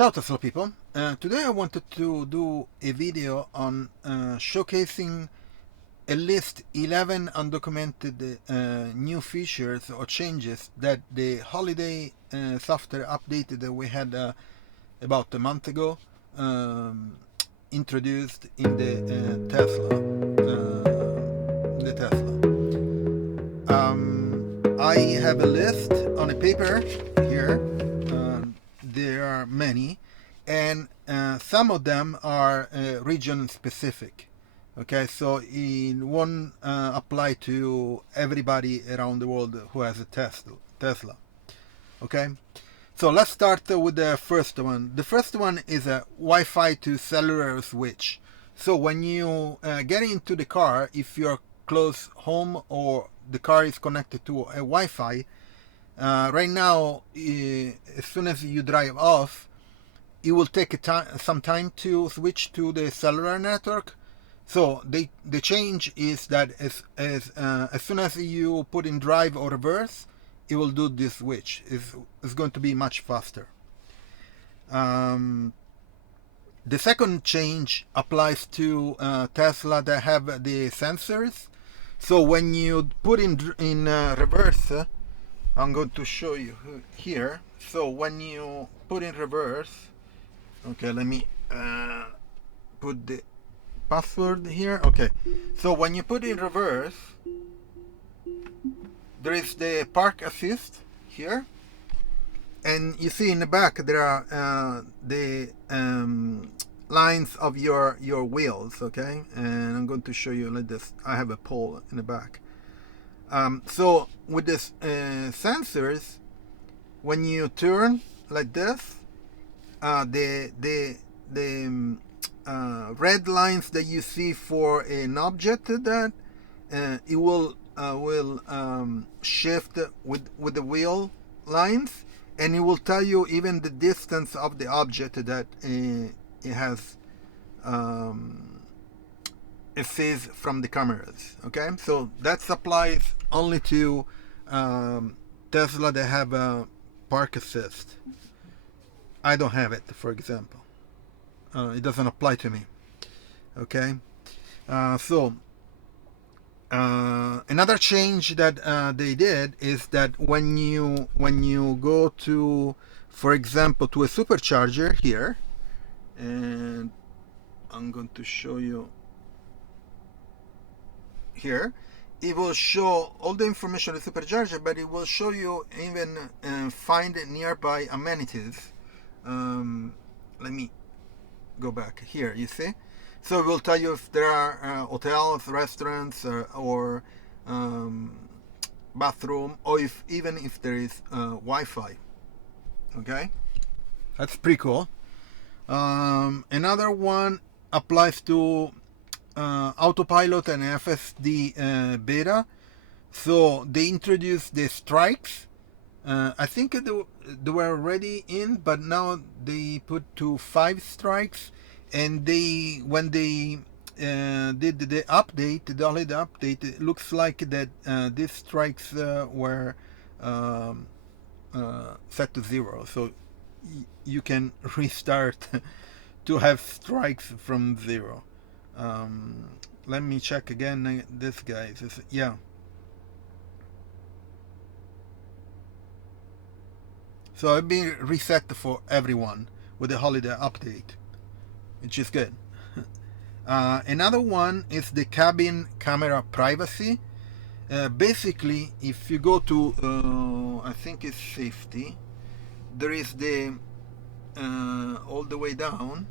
Ciao Tesla people, today I wanted to do a video on showcasing at least 11 undocumented new features or changes that the holiday software update that we had about a month ago introduced in the Tesla. I have a list on a paper here. There are many, and some of them are region specific. Okay, so it won't apply to everybody around the world who has a Tesla. Okay, so let's start with the first one. The first one is a Wi-Fi to cellular switch. So when you get into the car, if you're close home or the car is connected to a Wi-Fi, right now, as soon as you drive off, it will take some time to switch to the cellular network. So the change is that as soon as you put in drive or reverse, it will do this switch. It's going to be much faster. The second change applies to Tesla that have the sensors. So when you put in reverse, I'm going to show you here. So when you put in reverse, okay, let me put the password here. Okay, so when you put in reverse, there is the park assist here, and you see in the back there are the lines of your wheels. Okay, and I'm going to show you like this. I have a pole in the back. So with this sensors, when you turn like this, the red lines that you see for an object, that it will shift with the wheel lines, and it will tell you even the distance of the object that it has. It sees from the cameras. Okay, so that applies only to Tesla that have a park assist. I don't have it, for example. It doesn't apply to me. Okay, so another change that they did is that when you go to, for example, to a supercharger here, and I'm going to show you here, it will show all the information of the supercharger, but it will show you even find nearby amenities. Let me go back here. You see, so it will tell you if there are hotels, restaurants, or bathroom, or even if there is Wi-Fi. Okay, that's pretty cool. Another one applies to autopilot and FSD beta. So they introduced the strikes. I think they were already in, but now they put to 5 strikes. And when they did the update, the holiday update, it looks like that these strikes were set to 0. So you can restart to have strikes from 0. Let me check again. This guy, yeah. So it'll be reset for everyone with the holiday update, which is good. Another one is the cabin camera privacy. Basically, if you go to, I think it's safety, there is the all the way down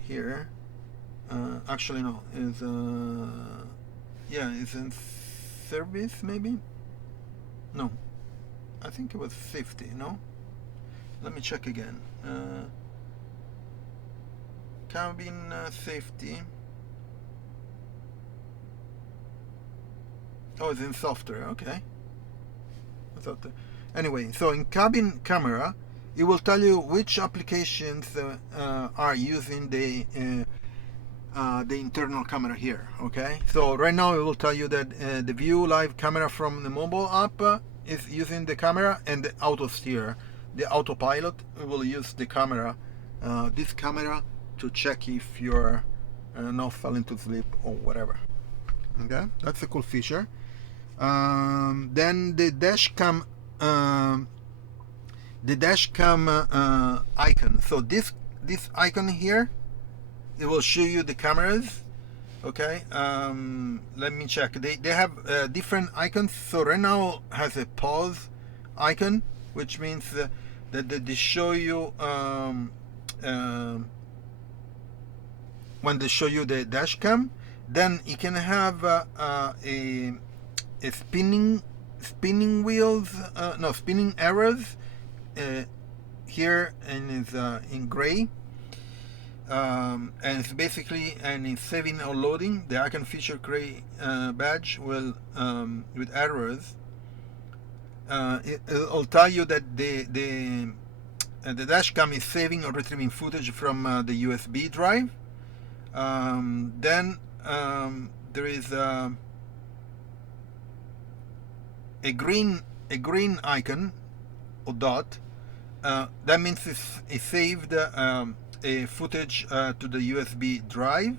here. Actually no, is yeah, it's in service maybe. No, I think it was 50. No, let me check again. Cabin safety. Oh, it's in software. Okay. Anyway, so in cabin camera, it will tell you which applications are using the internal camera here. Okay, so right now it will tell you that the view live camera from the mobile app is using the camera, and the auto steer, the autopilot, will use the camera this camera to check if you're not falling to sleep or whatever. Okay, that's a cool feature. Then the dash cam icon. So this icon here, it will show you the cameras. Okay, let me check. They have different icons. So right now has a pause icon, which means that they show you when they show you the dash cam. Then you can have a spinning wheels, no, spinning arrows here, and it's in gray. And it's basically it's saving or loading. The icon feature gray badge will with arrows. It'll tell you that the dash cam is saving or retrieving footage from the USB drive. Then there is a green icon or dot. That means it saved a footage to the USB drive.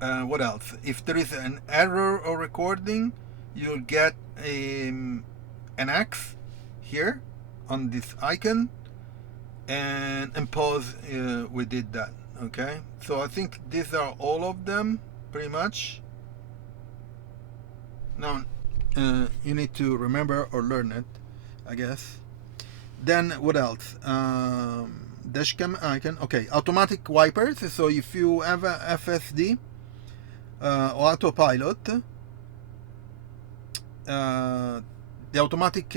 What else? If there is an error or recording, you'll get an X here on this icon, and pause. We did that. Okay, so I think these are all of them pretty much. Now you need to remember or learn it, I guess. Then what else? Dashcam icon. Okay, automatic wipers. So if you have a FSD or autopilot, the automatic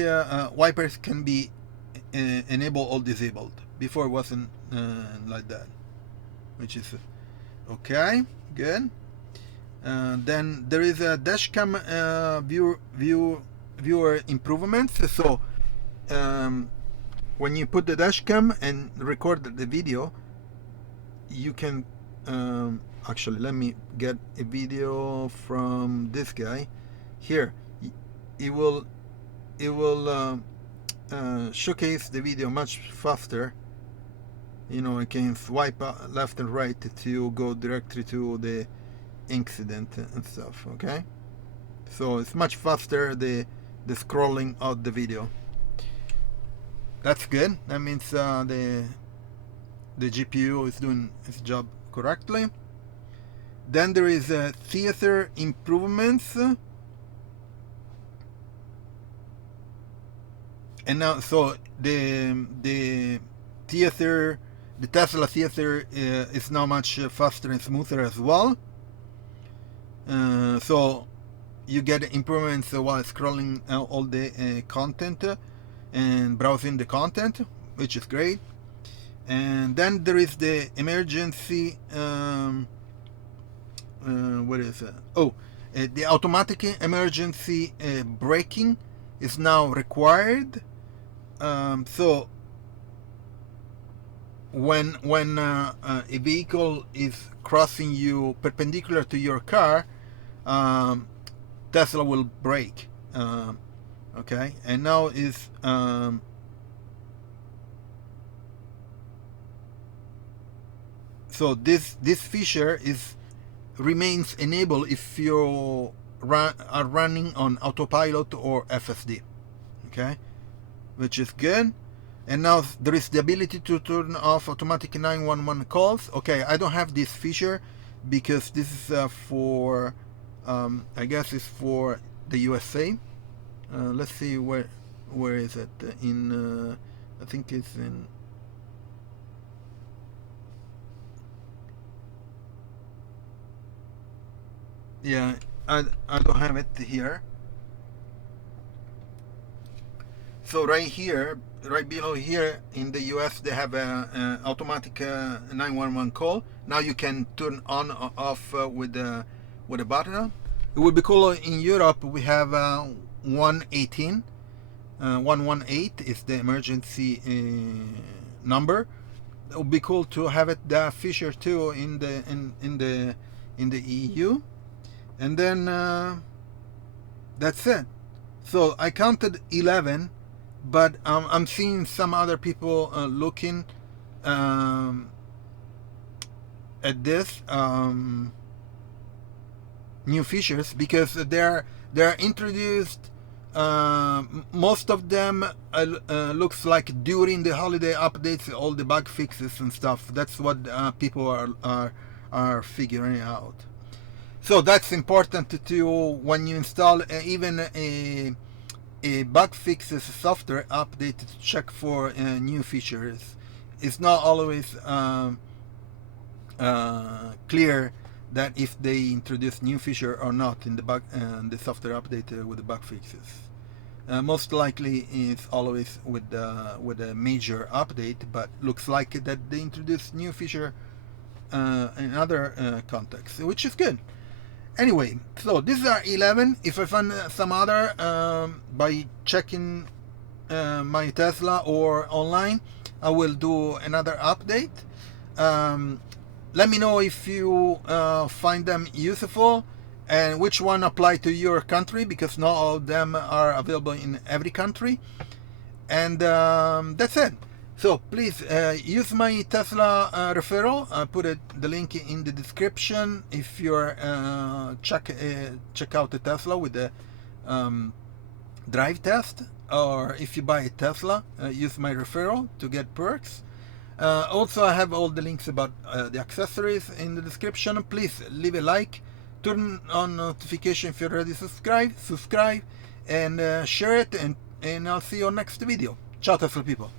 wipers can be enabled or disabled. Before it wasn't like that, which is okay. Good. Then there is a dashcam viewer improvements. So when you put the dashcam and record the video, you can actually, let me get a video from this guy here. It will showcase the video much faster. You know, I can swipe left and right to go directly to the incident and stuff. Okay, so it's much faster the scrolling of the video. That's good. That means the GPU is doing its job correctly. Then there is theater improvements, and now so the Tesla theater is now much faster and smoother as well. So you get improvements while scrolling all the content and browsing the content, which is great. And then there is the emergency what is it? The automatic emergency braking is now required. So when a vehicle is crossing you perpendicular to your car, Tesla will brake. Okay, and now is so this feature remains enabled if you are running on autopilot or FSD. Okay, which is good. And now there is the ability to turn off automatic 911 calls. Okay, I don't have this feature because this is for I guess it's for the USA. Let's see where is it in I think it's in yeah, I don't have it here. So right here, right below here in the US, they have a automatic 911 call. Now you can turn on or off with a button. It would be cool in Europe. We have 118, 118 is the emergency number. It would be cool to have it that feature too in the EU. And then that's it. So I counted 11 but I'm seeing some other people looking at this new features, because they're introduced. Most of them looks like during the holiday updates, all the bug fixes and stuff. That's what people are figuring out. So that's important to when you install even a bug fixes software update, to check for new features. It's not always clear that if they introduce new feature or not in the software update with the bug fixes. Most likely it's always with a major update, but looks like that they introduce new feature in other contexts, which is good. Anyway, so these are 11. If I find some other by checking my Tesla or online, I will do another update. Let me know if you find them useful and which one apply to your country, because not all of them are available in every country. And that's it. So please use my Tesla referral. I put the link in the description. If you're check out the Tesla with the drive test, or if you buy a Tesla, use my referral to get perks. Also, I have all the links about the accessories in the description. Please leave a like, turn on notification if you're already subscribed, and share it, and I'll see you on next video. Ciao Tesla people.